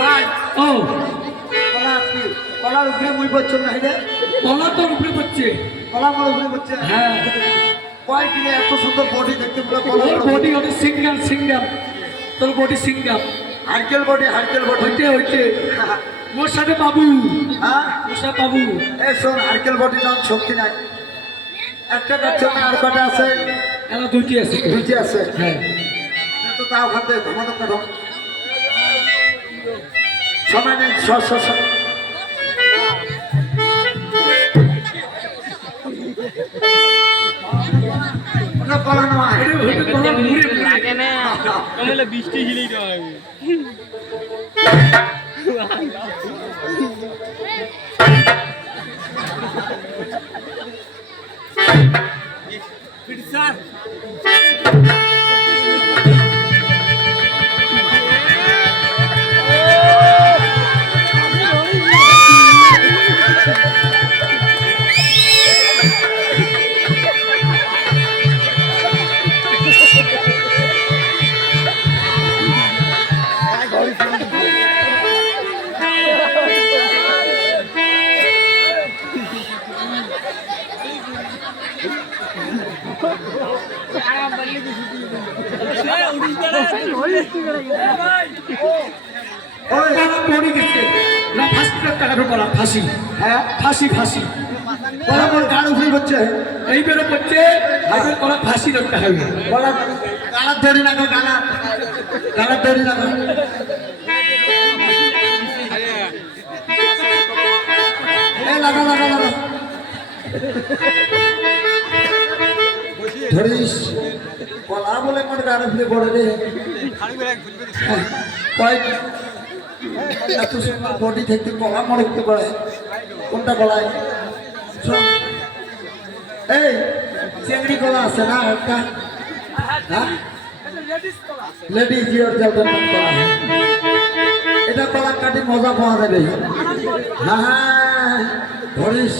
ভাই ও কলা কি কলার উপরে মুই পড়ছ না রে কলা তোর উপরে পড়ছে। কলা মোর উপরে পড়ছে হ্যাঁ কয় কিনে এত সুন্দর বডি দেখতে পুরো কলা তোর বডি হবে সিঙ্গার সিঙ্গার, তোর বডি সিঙ্গার। হারকেল বডি হইতে হইতে মোর সাথে বাবু, হ্যাঁ মোর সাথে বাবু। এই শোন হারকেল বডি নাম শক্তি নাই একটা কাছে আর কটা আছে এলা দুইটি আছে। দুইটি আছে হ্যাঁ তো তাও খাতে ঘুমাতে পারো সময় নেই কলা নয় লাগে না কমলে বৃষ্টি হিলেই দেওয়া হবে স্যার পড়ে গেছে না, ফাঁসি হ্যাঁ ফাঁসি ফাঁসি কলা মোর গান উপরে হচ্ছে এই বেরো করছে, এবার করা ফাঁসি রাখতে হবে। কলা গালার ধরি না গালার ধরি না লাগা ধরিস কলা বলে মোর গান উপরে পড়ে রে কয়েক এত সুন্দর বডি থেকে কলা মরতে পারে কোনটা কলায় শোন, এই চেংড়ি কলা আছে না একটা, হ্যাঁ লেডিস জিওর কলা এটা কলা কাটি মজা পাওয়া যাবে। হ্যাঁ হ্যাঁ ধরিস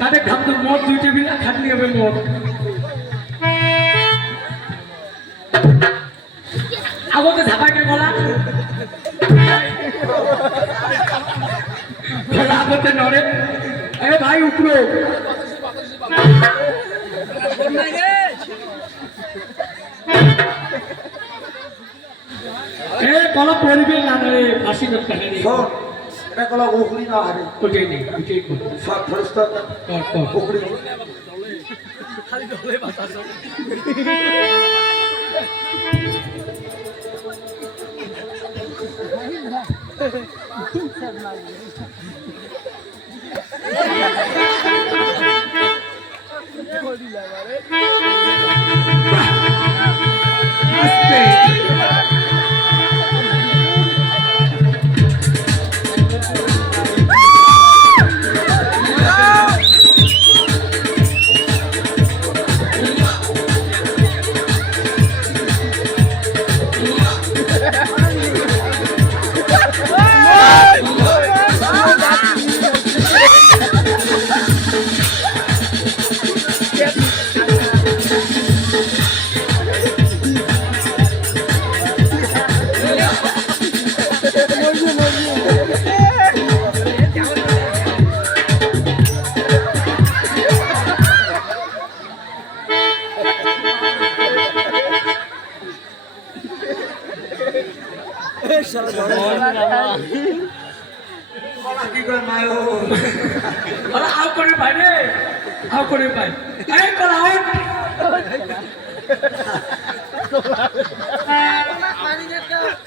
তাদের খাদ্য মদ দুইটা বিনা খাটনি হবে মদ। আগতে ধাপাকে গলা গলা আগতে নড়ে। এ ভাই উপরে এ কলা পরিবে না রে, ফাঁসি করতে হবে। শোন এটা কলা উখড়ি না হারে ওটাই নেই, ওইটাই কর সব ফেরস্ত উখড়ি আস্তে কি করে মায়ো আরে আউ করে ভাই রে, আউ করে ভাই এই কলা আউট।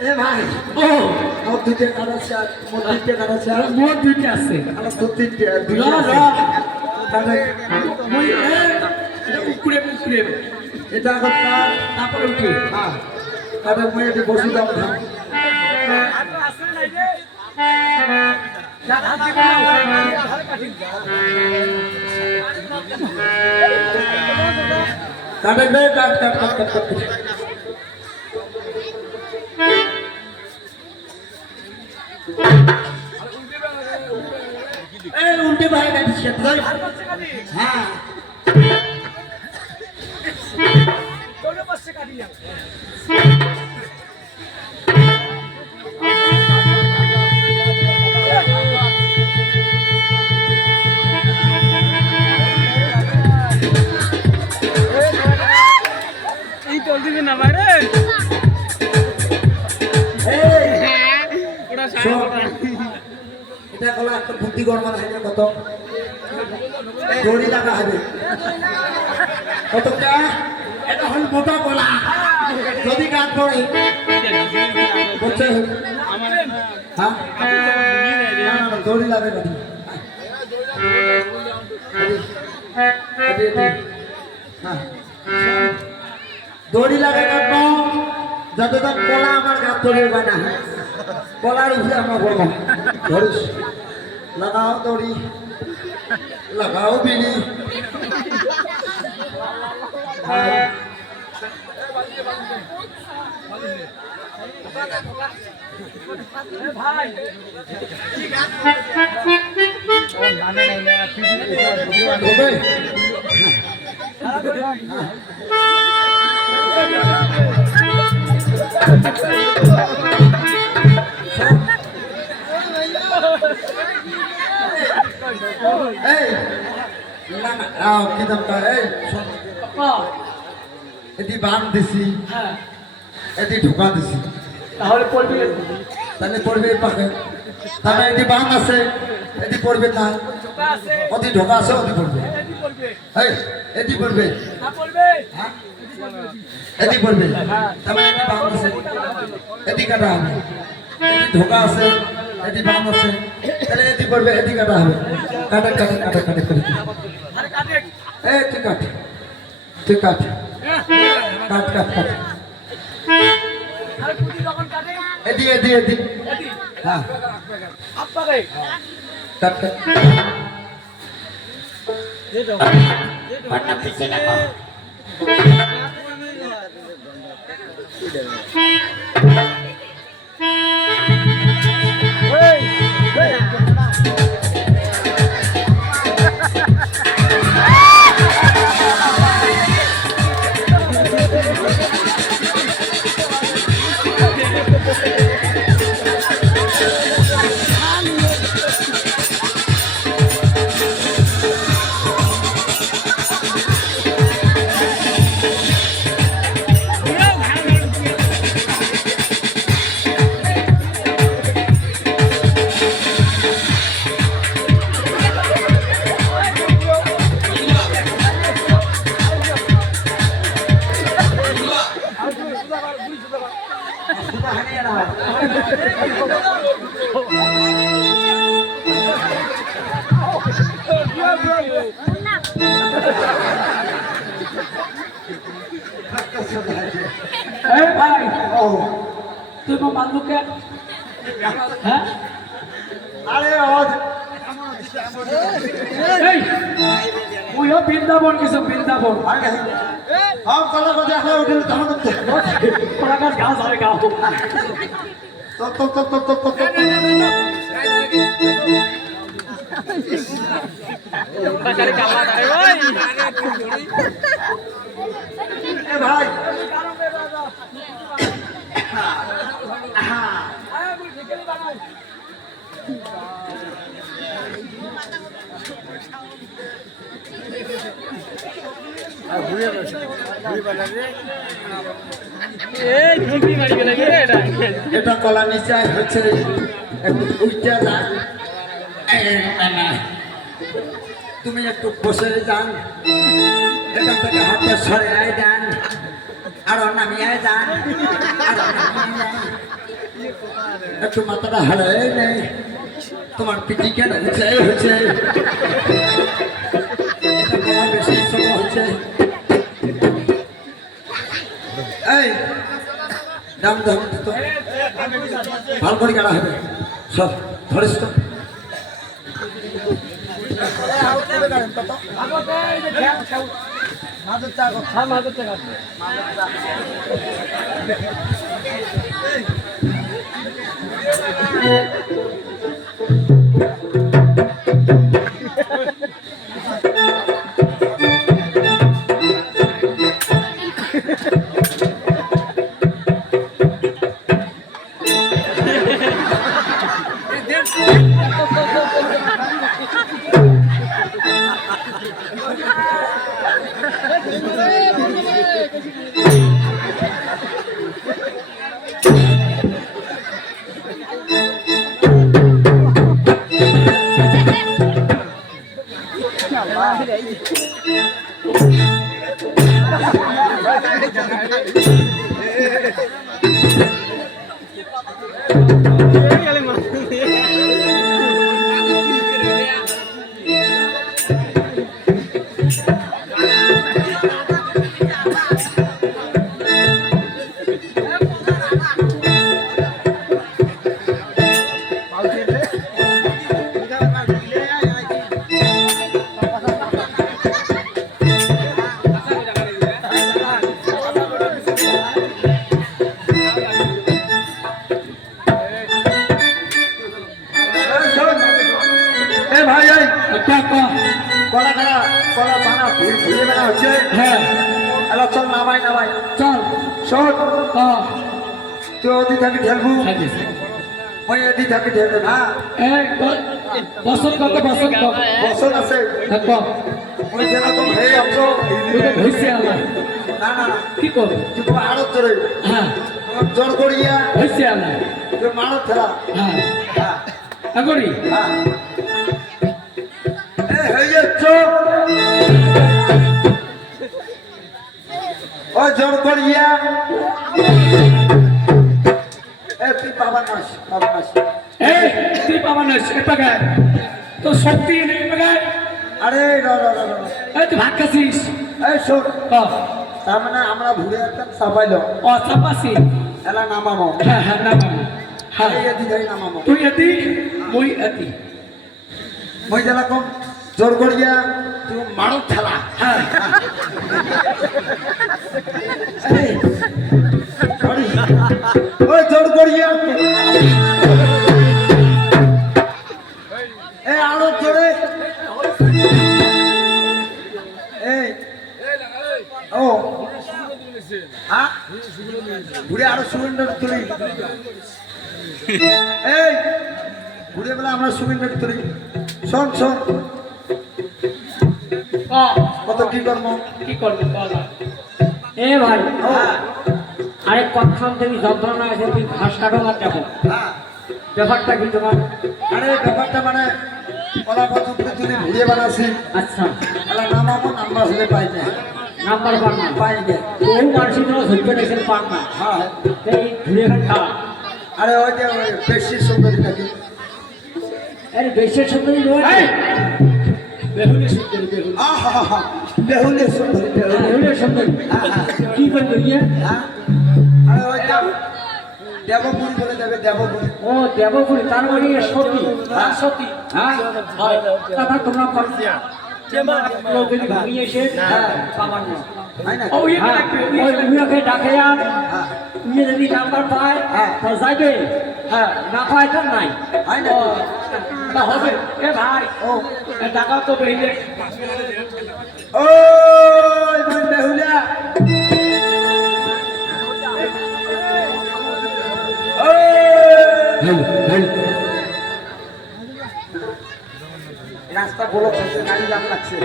এ ভাই ও মোর দুইটা কান আছে আর মোর দুইটা কান আছে আর মোট দুইটা আছে। আর তো তিনটে র দুইটা র আছে তাহলে মই এটা কুকুরে কুকুরে এটা এখন কার তারপরে উঠে হ্যাঁ তাহলে মুই এটি বসি দাম না কাটে দে কাট কাট কাট কাট কাট এই উল্টে ভাই গাড়ি শেষ ভাই। হ্যাঁ পাশে কাটিয়া এই চল দিবি না ভাই রে ওটা শোন, এটা হলো একটা বুদ্ধি গড়মান হবে কত দড়ি লাগা হবে কতটা এটা হল মোটা গলা যদি গাছ পড়ে বুঝছে আমার হ্যাঁ না, না, দড়ি লাগে না হ্যাঁ দড়ি লাগে কেন যাতে তার কলা আমার গাছ ধরবে না কলার উপরে আমরা বলবো ধরিস লাগাও দড়ি লাগাও বিড়ি ভাই হবে এই না না কি দামটা এই শোন, এটি বান দিছি হ্যাঁ এটি ঢোকা দিছি তাহলে পড়বি তাহলে পড়বে এই পাখে তাহলে এটি বান আছে এটি পড়বে না অতি ঢোকা আছে অতি পড়বে এই এটি পড়বে না পড়বে হ্যাঁ এটি পড়বে তাহলে এটি বান আছে এটি কাটা হবে এটি ঢোকা আছে এটি বান আছে তাহলে এটি পড়বে এটি কাটা হবে কাটা কাটা কাটা কাটা করে দিই। আরে কাটে এই ঠিক আছে ঠিক আছে কাট কাট কাট আরে পুতি যখন কাটে এটি এটি এটি এটি হ্যাঁ আব্বাকে কাট কাট এই ভাই ও তুই মা মাল্লুকে হ্যাঁ আরে ও এই ওই বৃন্দাবন কিছু বৃন্দাবন আগে हम कला को देखा उठे तहन तो পরাগাছ গাছ আরে গাও বাজারে কালা রে ওই ए भाई এই ঝুঁকি মারি গেল রে এটা এটা কলা নিচে হচ্ছে একটু উল্টা যান তুমি একটু বসে যান এখান থেকে হাতটা সরে আয় যান আরো নামিয়ে যান আরো নামিয়ে যান। একটু মাথাটা হারাই নেই তোমার পিঠি কেন হচ্ছে হচ্ছে এটা কলা বেশি সময় হচ্ছে এই দাম দাম তো ভালো করে কাটা হবে সব ধরিস তো এ ভাই এই ক ক কলা কলা কলা বানা ঘুরে বানা হচ্ছে হ্যাঁ এলা চল নামাই নামাই চল শোন ক তুই ওদি থাকি ঢেলবু থাকিস ওই এদি থাকি ঢেলবে না এই বসত কত বসত কত বসন আছে হ্যাঁ ক ওই যেরকম হয়ে আছো তুই তো হইছে আমার না না না কি করবে তুই তোমার আড়ত ধরে হ্যাঁ জোর করিয়া হইছে আমার তুই মারত খেলা হ্যাঁ হ্যাঁ আগরি হ্যাঁ এ হয়ে যাচ্ছ ও জোর করিয়া এ তুই বাবা নাস এই তুই পাবা না এটা গায় তো শক্তি নেই গায় আরে এই তুই ভাত খাচ্ছিস এই শোন ক তার মানে আমরা ঘুরে একটা চাপাইলো ও চাপাসি এলা নামামো হ্যাঁ হ্যাঁ না হ্যাঁ এই এদি যাই নামামো তুই এতি মুই এতি মই যেরকম জোর করিয়া তুই মারত খেলা হ্যাঁ এই, sorry. ওই জোর করিয়া এ আরো জোরে এই ও হ্যাঁ ঘুরে আরো সুরেন্দ্র তুলি এই ঘুরে বেলা আমরা সুরেন্দ্র তুলি শোন শোন ক কত কি কর্ম কি করবি বল এ ভাই ও আরে কখন থেকে যন্ত্রণা আছে তুই ঘাস কাটো না দেখো হ্যাঁ ব্যাপারটা কি তোমার আরে ব্যাপারটা মানে কলা পত্র তুলি ঘুরে বানাছি আচ্ছা এলা নামাবো নাম্বার হলে পাই না নাম্বার পার না পাই না কোন মানুষের জন্য ধৈর্য রেখেছেন পার না হ্যাঁ এই ঘুরে খান খাওয়া আরে ওই যে ওই বেশি সুন্দরী নাকি আরে দেশের সুন্দরী রয়েছে বেহুলি সুন্দরী বেহুলি আহা বেহুলে সুন্দরী বেহুলে বেহুলের সুন্দরী কি করবে ইয়ে হ্যাঁ আরে ওই যে দেবপুরি বলে দেবে দেবপুরি ও দেবপুরি তার মানে সতী হ্যাঁ সতী হ্যাঁ তারপর তোমরা পারছি লোক যদি ভাঙিয়ে এসে হ্যাঁ। পাবার না হয় না ও ইয়ে হ্যাঁ লাগবে ওই বুড়োকে ডাকে আন হ্যাঁ তুমি যদি নাম্বার পায় হ্যাঁ। তো যাইবে হ্যাঁ না পায় তো নাই হয় না ও না হবে এ ভাই ও এ টাকা তো বেরিয়ে ওই ভাই বেহুলা ওই রাস্তা বলো করছে গাড়ি জাম লাগছে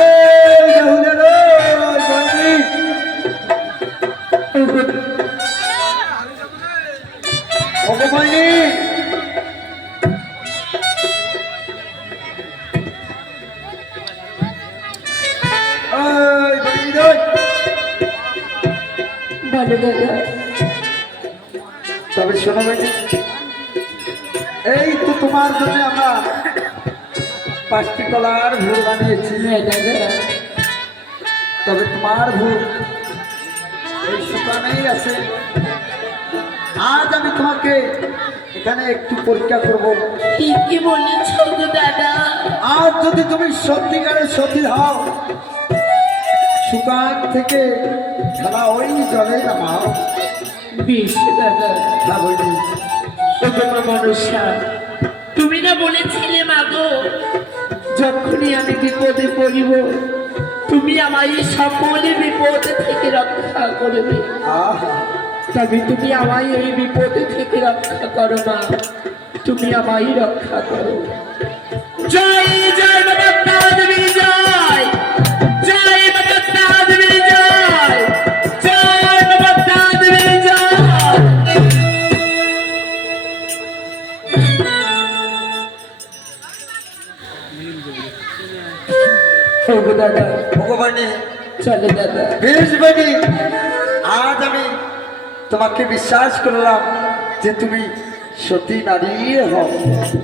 এই বেহুলা রে ওই বন্ধি ভগবানী ওই বন্ধি রে বলে দাদা তবে শোনো ভাই এই তো তোমার জন্য আমরা 5টি কলার ভুল বানিয়েছি তবে তোমার ভুল এই সুতানেই আছে আজ আমি তোমাকে এখানে একটু পরীক্ষা করব কি বলেছ গো দাদা আজ যদি তুমি সত্যিকারের সতী হও সুকান থেকে খেলা ওই জলে নামাও বেশ দাদা না বলি ও তোমরা মনসা তুমি না বলেছিলে মাগো যখনই আমি বিপদে পড়িব তুমি আমায় এই সকল বিপদ থেকে রক্ষা করবে আহা তবে তুমি আমায় এই বিপদ থেকে রক্ষা করো মা তুমি আমায় রক্ষা করো জয় জয় বাবা তাদেবী জয় জয় বাবা তাদেবী জয় জয় বাবা তাদেবী জয় দাদা ভগবানে চলো দাদা। বেশ বেটি, আজ আমি তোমাকে বিশ্বাস করলাম যে তুমি সতী নারী হও।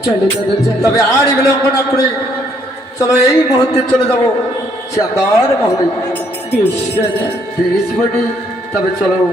চলো দাদা চলো। তবে আর বিলম্ব না করে চলো এই মুহূর্তে চলে যাবো শ্যামদার মহলে। বেশ দাদা। বেশ বেটি, তবে চলো।